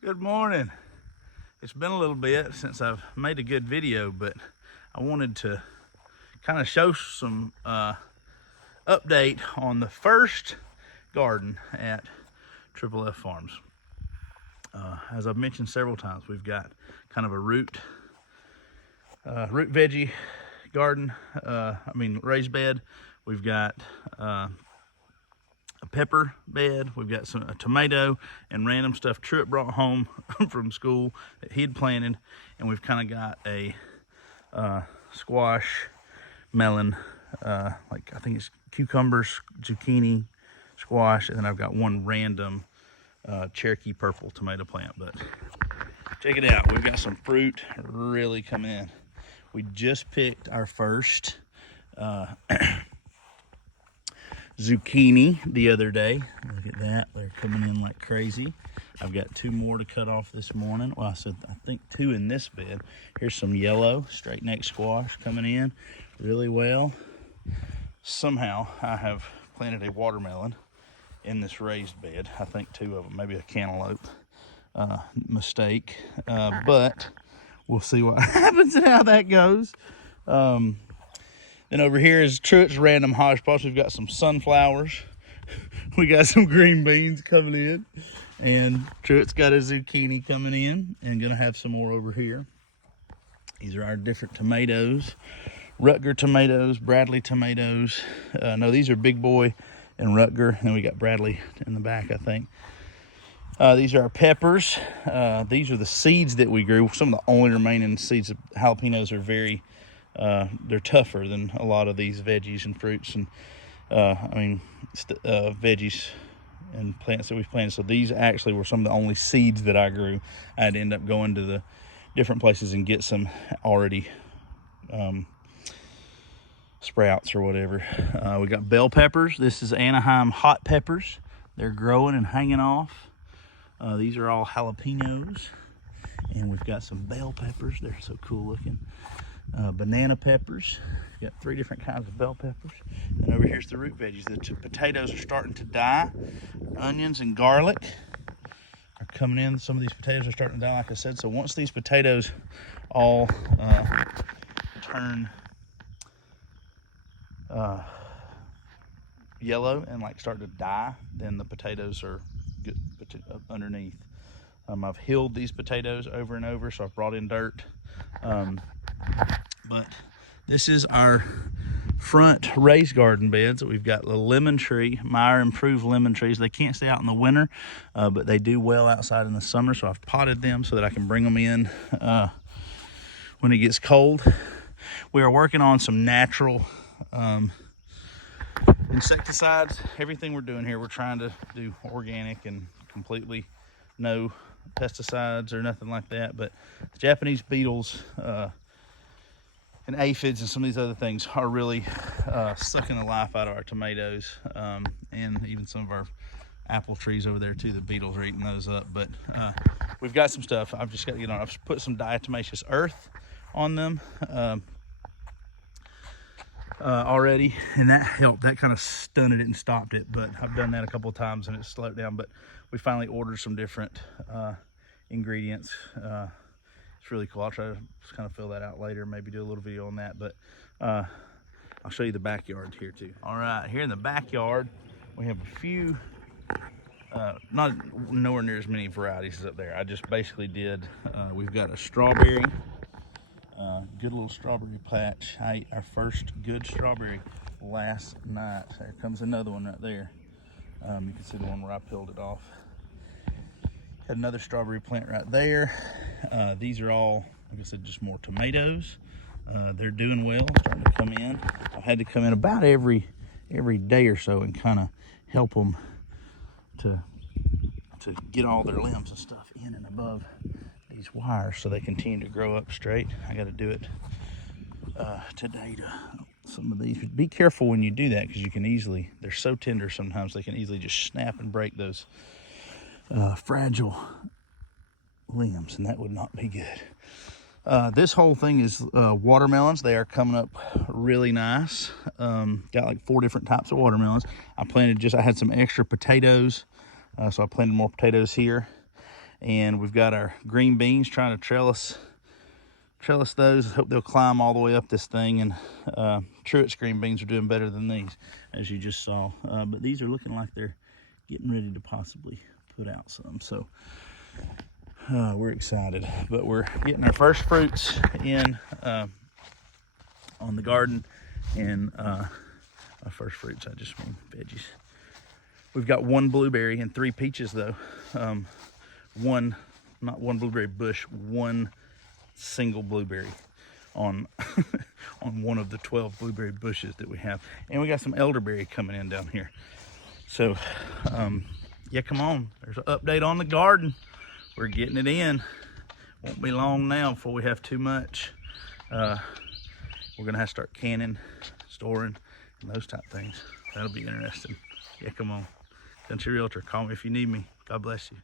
Good morning. It's been a little bit since I've made a good video, but I wanted to kind of show some update on the first garden at Triple F Farms. As I've mentioned several times, we've got kind of a root veggie garden, raised bed. We've got a pepper bed, we've got a tomato and random stuff Truett brought home from school that he'd planted, and we've kind of got a squash, melon, I think it's cucumbers, zucchini, squash, and then I've got one random Cherokee purple tomato plant. But check it out, we've got some fruit really coming in. We just picked our first zucchini the other day. Look at that, they're coming in like crazy. I've got 2 more to cut off this morning. Well, I think 2 in this bed. Here's some yellow straight neck squash coming in really well. Somehow I have planted a watermelon in this raised bed. I think 2 of them, maybe a cantaloupe mistake, but we'll see what happens and how that goes. Then over here is Truett's random hodgepodge. We've got some sunflowers. We got some green beans coming in. And Truett's got a zucchini coming in, and gonna have some more over here. These are our different tomatoes. Rutger tomatoes, Bradley tomatoes. No, these are Big Boy and Rutger. And then we got Bradley in the back, I think. These are our peppers. These are the seeds that we grew. Some of the only remaining seeds of jalapenos are very, they're tougher than a lot of these veggies and fruits and veggies and plants that we've planted. So these actually were some of the only seeds that I grew. I had to end up going to the different places and get some already sprouts or whatever. We got bell peppers. This is Anaheim hot peppers. They're growing and hanging off. These are all jalapenos. And we've got some bell peppers. They're so cool looking. Banana peppers. We've got 3 different kinds of bell peppers. And over here's the root veggies. The potatoes are starting to die. Onions and garlic are coming in. Some of these potatoes are starting to die, like I said. So once these potatoes all turn yellow and start to die, then the potatoes are good underneath. I've hilled these potatoes over and over, so I've brought in dirt. But this is our front raised garden beds. We've got the lemon tree, Meyer improved lemon trees. They can't stay out in the winter, but they do well outside in the summer. So I've potted them so that I can bring them in when it gets cold. We are working on some natural insecticides. Everything we're doing here, we're trying to do organic and completely no pesticides or nothing like that. But the Japanese beetles and aphids and some of these other things are really sucking the life out of our tomatoes, and even some of our apple trees over there too. The beetles are eating those up. But we've got some stuff. I've just got to get on. I've put some diatomaceous earth on them already, and that helped. That kind of stunted it and stopped it, but I've done that a couple of times and it slowed down. But we finally ordered some different ingredients. It's really cool. I'll try to kind of fill that out later, maybe do a little video on that. But I'll show you the backyard here too. All right, here in the backyard we have a few, not nowhere near as many varieties as up there. I just basically did, we've got a strawberry, good little strawberry patch. I ate our first good strawberry last night. There comes another one right there. You can see the one where I peeled it off. Had another strawberry plant right there. These are all, like I said, just more tomatoes. They're doing well, starting to come in. I've had to come in about every day or so and kind of help them to get all their limbs and stuff in and above these wires so they continue to grow up straight. I got to do it today to some of these. But be careful when you do that, because you can easily, they're so tender sometimes, they can easily just snap and break those fragile limbs, and that would not be good. This whole thing is watermelons. They are coming up really nice. Got like 4 different types of watermelons. I had some extra potatoes, so I planted more potatoes here. And we've got our green beans, trying to trellis those. I hope they'll climb all the way up this thing. And Truett's green beans are doing better than these, as you just saw. But these are looking like they're getting ready to possibly put out some. So we're excited. But we're getting our first fruits in on the garden. And our first fruits, I just mean veggies. We've got 1 blueberry and 3 peaches, though. Not one blueberry bush, 1 single blueberry on on one of the 12 blueberry bushes that we have. And we got some elderberry coming in down here. So yeah, come on, there's an update on the garden. We're getting it in. Won't be long now before we have too much. We're gonna have to start canning, storing, and those type things. That'll be interesting. Yeah, come on. Country Realtor, call me if you need me. God bless you.